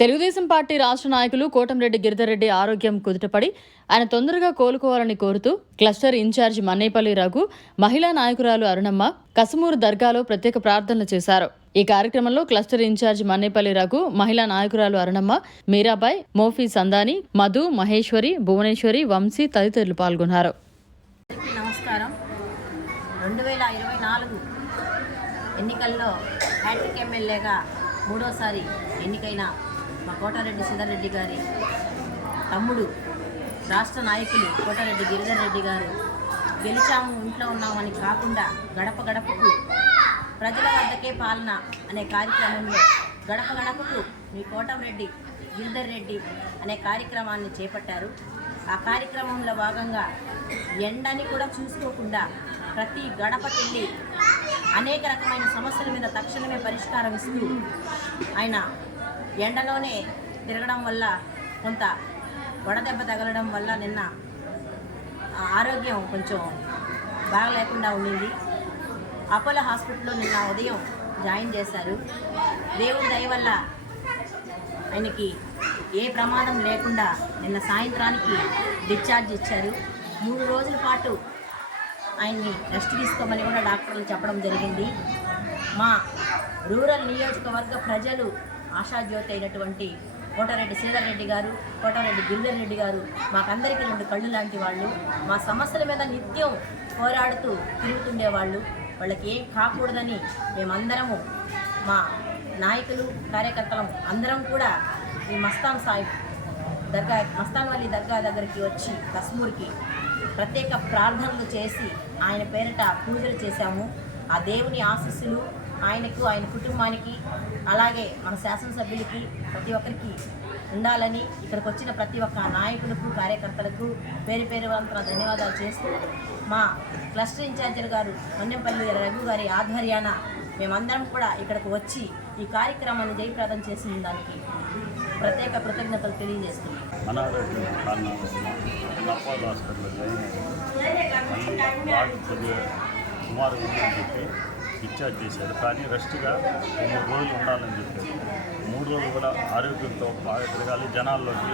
Telugu Desam party రాష్ట్ర నాయకులు కోటంరెడ్డి గిరిధర్ రెడ్డి ఆరోగ్యం కుదుటపడి ఆయన తొందరగా కోలుకోవాలని కోరుతూ క్లస్టర్ ఇన్ఛార్జి మన్నేపల్లి రఘు, మహిళా నాయకురాలు అరుణమ్మ కసుమూరు దర్గాలో ప్రత్యేక ప్రార్థనలు చేశారు. ఈ కార్యక్రమంలో క్లస్టర్ ఇన్ఛార్జి మన్నేపల్లి రఘు, మహిళా నాయకురాలు అరుణమ్మ, మీరాబాయ్, మోఫీ సందాని, మధు, మహేశ్వరి, భువనేశ్వరి, వంశీ తదితరులు పాల్గొన్నారు. నమస్కారం. 2024 ఎన్నికల్లో హ్యాట్రిక్ ఎమ్మెల్యేగా మూడోసారి ఎన్నికైన మా కోటారెడ్డి శ్రీధర్ రెడ్డి గారి తమ్ముడు, రాష్ట్ర నాయకులు కోటారెడ్డి గిరిధర్ రెడ్డి గారు గెలిచాము ఇంట్లో ఉన్నామని కాకుండా గడప గడపకు ప్రజల వద్దకే పాలన అనే కార్యక్రమంలో గడప గడపకు మీ కోటంరెడ్డి గిరిధర్ రెడ్డి అనే కార్యక్రమాన్ని చేపట్టారు. ఆ కార్యక్రమంలో భాగంగా ఎండని కూడా చూసుకోకుండా ప్రతి గడపకెళ్ళి అనేక రకమైన సమస్యల మీద తక్షణమే పరిష్కారం ఇస్తూ ఆయన ఎండలోనే తిరగడం వల్ల కొంత వడదెబ్బ తగలడం వల్ల నిన్న ఆరోగ్యం కొంచెం బాగలేకుండా ఉండింది. అపోలో హాస్పిటల్లో నిన్న ఉదయం జాయిన్ చేశారు. దేవుడి దయ వల్ల ఆయనకి ఏ ప్రమాదం లేకుండా నిన్న సాయంత్రానికి డిశ్చార్జ్ ఇచ్చారు. 3 రోజుల పాటు ఆయన్ని రెస్ట్ తీసుకోమని కూడా డాక్టర్లు చెప్పడం జరిగింది. మా రూరల్ నియోజకవర్గ ప్రజలు ఆశాజ్యోతి అయినటువంటి కోటారెడ్డి శ్రీధర్ రెడ్డి గారు, కోటారెడ్డి గిరిధర్ రెడ్డి గారు మాకందరికీ 2 కళ్ళు లాంటి వాళ్ళు. మా సమస్యల మీద నిత్యం పోరాడుతూ తిరుగుతుండేవాళ్ళు. వాళ్ళకి ఏం కాకూడదని మేమందరము, మా నాయకులు, కార్యకర్తలం అందరం కూడా ఈ మస్తాన్ వలి దర్గా దగ్గరికి వచ్చి కస్మూర్కి ప్రత్యేక ప్రార్థనలు చేసి ఆయన పేరిట పూజలు చేశాము. ఆ దేవుని ఆశీస్సులు ఆయనకు, ఆయన కుటుంబానికి, అలాగే మన శాసనసభ్యులకి, ప్రతి ఒక్కరికి ఉండాలని ఇక్కడికి వచ్చిన ప్రతి ఒక్క నాయకులకు, కార్యకర్తలకు పేరు పేరు వంతున ధన్యవాదాలు చేస్తూ మా క్లస్టర్ ఇన్ఛార్జర్ గారు మన్నేపల్లి రఘు గారి ఆధ్వర్యాన మేమందరం కూడా ఇక్కడికి వచ్చి ఈ కార్యక్రమాన్ని జయప్రదం చేసిన దానికి ప్రత్యేక కృతజ్ఞతలు తెలియజేస్తున్నాం. సుమారు చెప్పి డిశ్చార్జ్ చేశారు. కానీ రెస్ట్గా 3 రోజులు ఉండాలని చెప్పారు. 3 రోజులు కూడా ఆరోగ్యంతో బాగా తిరగాలి, జనాల్లోకి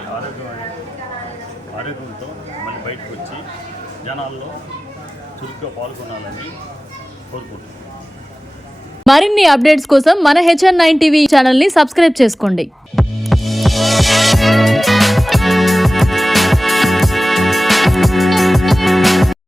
ఆరోగ్యంతో మళ్ళీ బయటకు వచ్చి జనాల్లో చురుగ్గా పాల్గొనాలని కోరుకుంటున్నాం. మరిన్ని అప్డేట్స్ కోసం మన HN9 టీవీ ఛానల్ని సబ్స్క్రైబ్ చేసుకోండి.